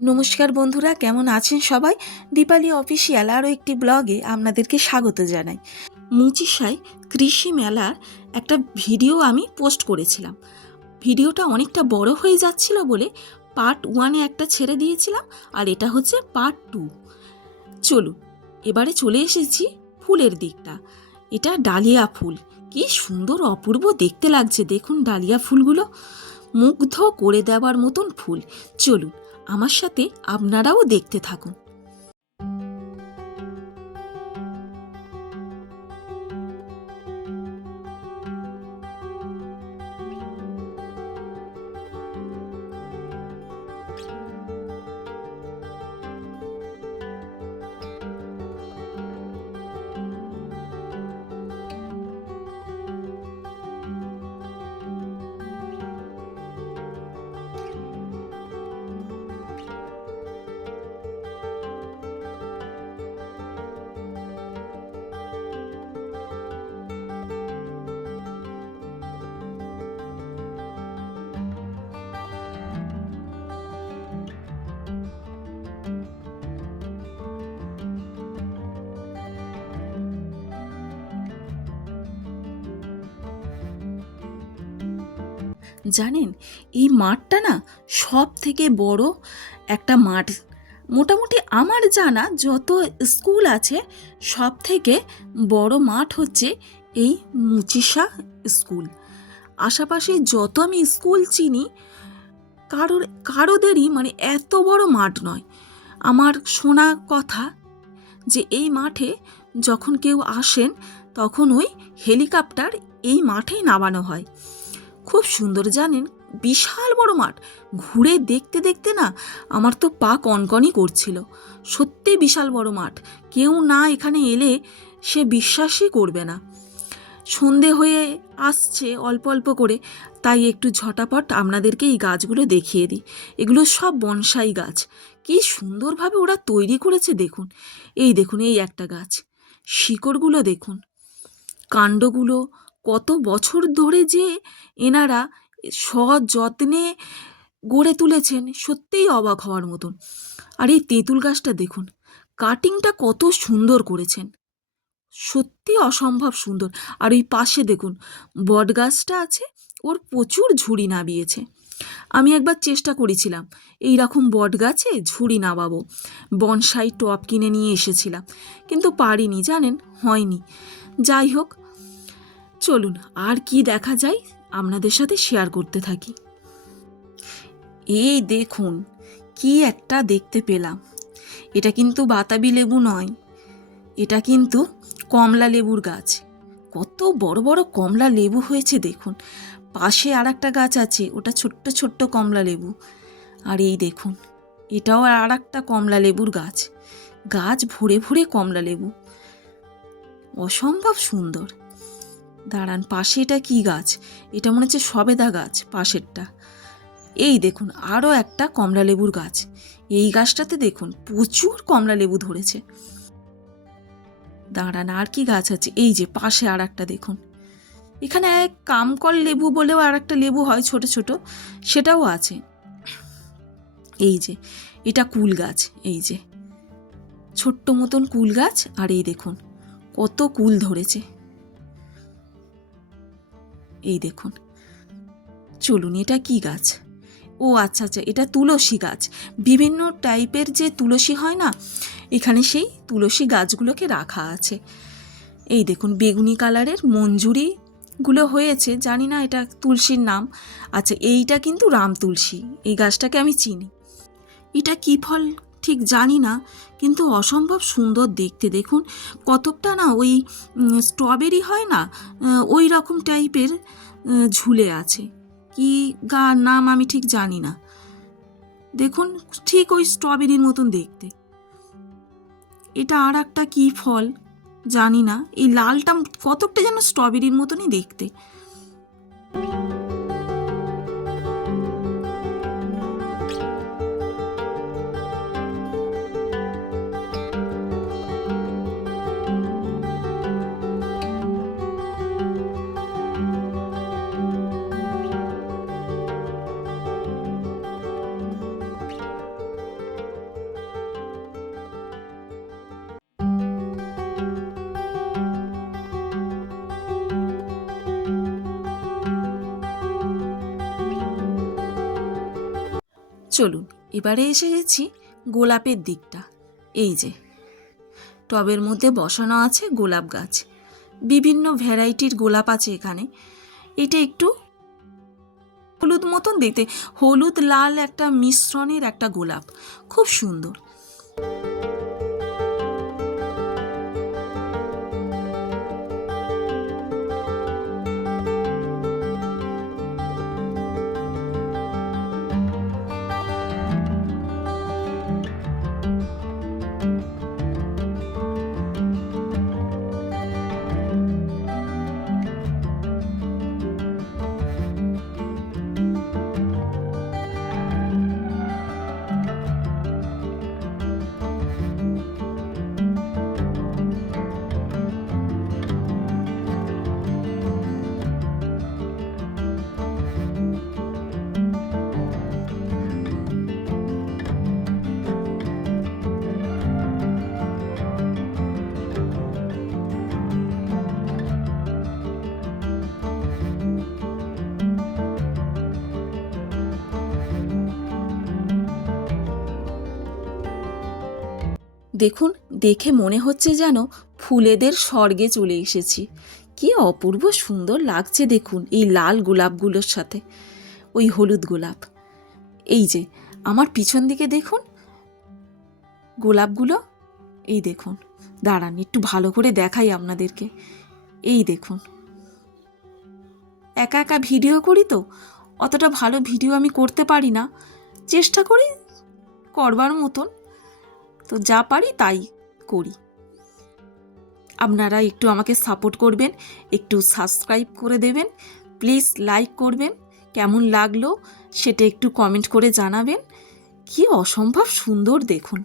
নমস্কার বন্ধুরা, কেমন আছেন সবাই? দীপালি অফিসিয়াল আরও একটি ব্লগে আপনাদেরকে স্বাগত জানাই। মুচিশায় কৃষি মেলার একটা ভিডিও আমি পোস্ট করেছিলাম। ভিডিওটা অনেকটা বড় হয়ে যাচ্ছিল বলে পার্ট 1-এ একটা ছেড়ে দিয়েছিলাম, আর এটা হচ্ছে পার্ট 2। চলুন, এবারে চলে এসেছি ফুলের দিকটা। এটা ডালিয়া ফুল। কি সুন্দর অপূর্ব দেখতে লাগছে, দেখুন ডালিয়া ফুলগুলো, মুগ্ধ করে দেওয়ার মতন ফুল। চলুন আমার সাথে আপনারাও দেখতে থাকুন। জানেন, এই মাঠটা না সব থেকে বড় একটা মাঠ। মোটামুটি আমার জানা যত স্কুল আছে সব থেকে বড় মাঠ হচ্ছে এই মুচিশা স্কুল। আশেপাশে যত আমি স্কুল চিনি কারোদেরই মানে এত বড় মাঠ নয়। আমার শোনা কথা যে এই মাঠে যখন কেউ আসেন তখন ওই হেলিকপ্টার এই মাঠেই নামানো হয়। খুব সুন্দর, জানেন, বিশাল বড় মাঠ। ঘুরে দেখতে দেখতে না আমার তো পা কনকনই করছিল। সত্যি বিশাল বড় মাঠ, কেউ না এখানে এলে সে বিশ্বাসই করবে না। সন্ধে হয়ে আসছে অল্প অল্প করে, তাই একটু ঝটাপট আপনাদেরকে এই গাছগুলো দেখিয়ে দিই। এগুলো সব বনসাই গাছ। কি সুন্দরভাবে ওরা তৈরি করেছে দেখুন। এই দেখুন, এই একটা গাছ, শিকড়গুলো দেখুন, কাণ্ডগুলো কত বছর ধরে যে এনারা সযত্নে গড়ে তুলেছেন, সত্যিই অবাক হওয়ার মতন। আর এই তেঁতুল গাছটা দেখুন, কাটিংটা কত সুন্দর করেছেন, সত্যি অসম্ভব সুন্দর। আর ওই পাশে দেখুন বট গাছটা আছে, ওর প্রচুর ঝুড়ি নাবিয়েছে। আমি একবার চেষ্টা করেছিলাম এই রকম বট গাছে ঝুড়ি নামাবো, বনসাই টব কিনে নিয়ে এসেছিলাম, কিন্তু পারিনি, জানেন, হয়নি। যাই হোক, চলুন আর কি দেখা যায় আপনাদের সাথে শেয়ার করতে থাকি। এই দেখুন কি একটা দেখতে পেলাম। এটা কিন্তু বাতাবি লেবু নয়, এটা কিন্তু কমলা লেবুর গাছ। কত বড় বড় কমলা লেবু হয়েছে দেখুন। পাশে আর একটা গাছ আছে, ওটা ছোট্ট ছোট্ট কমলা লেবু। আর এই দেখুন, এটাও আর একটা কমলা লেবুর গাছ। গাছ ভরে ভরে কমলা লেবু, অসম্ভব সুন্দর। দাঁড়ান, পাশে এটা কি গাছ? এটা মনে হচ্ছে সবেদা গাছ পাশেরটা। এই দেখুন আরও একটা কমলা লেবুর গাছ। এই গাছটাতে দেখুন প্রচুর কমলা লেবু ধরেছে। দাঁড়ান, আর কি গাছ আছে? এই যে পাশে আর একটা দেখুন, এখানে কামকল লেবু বলেও আর একটা লেবু হয় ছোট ছোট, সেটাও আছে। এই যে এটা কুল গাছ, এই যে ছোট্ট মতন কুল গাছ। আর এই দেখুন কত কুল ধরেছে, এই দেখুন। চলুন, এটা কি গাছ? ও আচ্ছা আচ্ছা, এটা তুলসী গাছ। বিভিন্ন টাইপের যে তুলসী হয় না, এখানে সেই তুলসী গাছগুলোকে রাখা আছে। এই দেখুন বেগুনি কালারের মঞ্জুরিগুলো হয়েছে, জানি না এটা তুলসীর নাম। আচ্ছা, এইটা কিন্তু রাম তুলসী, এই গাছটাকে আমি চিনি। এটা কি ফল ঠিক জানি না, কিন্তু অসম্ভব সুন্দর দেখতে। দেখুন কতকটা না ওই স্ট্রবেরি হয় না, ওই রকম টাইপের ঝুলে আছে। কি নাম আমি ঠিক জানি না। দেখুন ঠিক ওই স্ট্রবেরির মতন দেখতে। এটা আর একটা কি ফল জানি না, এই লালটা কতকটা যেন স্ট্রবেরির মতনই দেখতে। চলুন এবারে এসে গেছি গোলাপের দিকটা। এই যে টবের মধ্যে বসানো আছে গোলাপ গাছ, বিভিন্ন ভ্যারাইটির গোলাপ আছে এখানে। এটা একটু হলুদ মতন দেখতে, হলুদ লাল একটা মিশ্রণের একটা গোলাপ, খুব সুন্দর। দেখুন, দেখে মনে হচ্ছে যেন ফুলেদের স্বর্গে চলে এসেছি। কি অপূর্ব সুন্দর লাগছে দেখুন এই লাল গোলাপগুলোর সাথে ওই হলুদ গোলাপ। এই যে আমার পিছন দিকে দেখুন গোলাপগুলো, এই দেখুন, দাঁড়ান একটু ভালো করে দেখাই আপনাদেরকে। এই দেখুন, একা একা ভিডিও করি তো অতটা ভালো ভিডিও আমি করতে পারি না, চেষ্টা করি করবার মতন, তো যা পারি তাই করি। আপনারা একটু আমাকে সাপোর্ট করবেন, একটু সাবস্ক্রাইব করে দেবেন, প্লিজ লাইক করবেন, কেমন লাগলো সেটা একটু কমেন্ট করে জানাবেন। কি অসম্ভব সুন্দর দেখুন।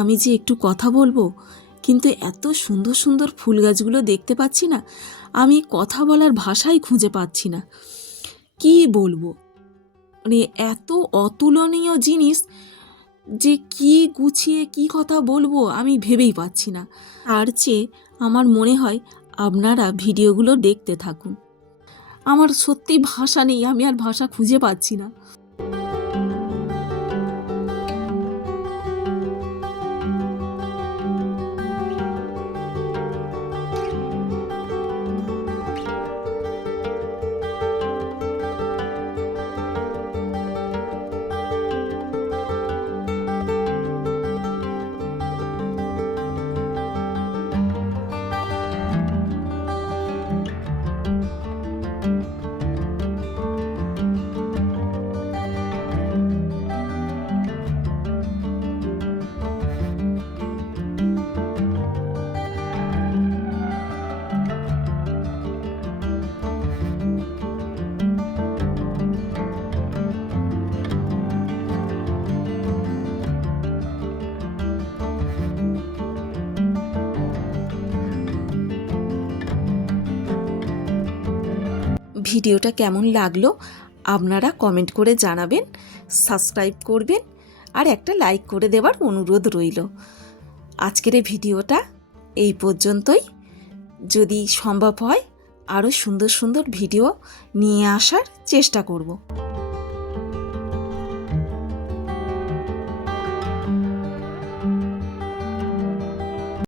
আমি যে একটু কথা বলবো, কিন্তু এত সুন্দর সুন্দর ফুল গাছগুলো দেখতে পাচ্ছি না, আমি কথা বলার ভাষাই খুঁজে পাচ্ছি না। কি বলবো, মানে এত অতুলনীয় জিনিস যে কি গুছিয়ে কি কথা বলবো আমি ভেবেই পাচ্ছি না। তার চেয়ে আমার মনে হয় আপনারা ভিডিওগুলো দেখতে থাকুন। আমার সত্যি ভাষা নেই, আমি আর ভাষা খুঁজে পাচ্ছি না। ভিডিওটা কেমন লাগলো আপনারা কমেন্ট করে জানাবেন, সাবস্ক্রাইব করবেন আর একটা লাইক করে দেওয়ার অনুরোধ রইল। আজকের এই ভিডিওটা এই পর্যন্তই। যদি সম্ভব হয় আরও সুন্দর সুন্দর ভিডিও নিয়ে আসার চেষ্টা করব।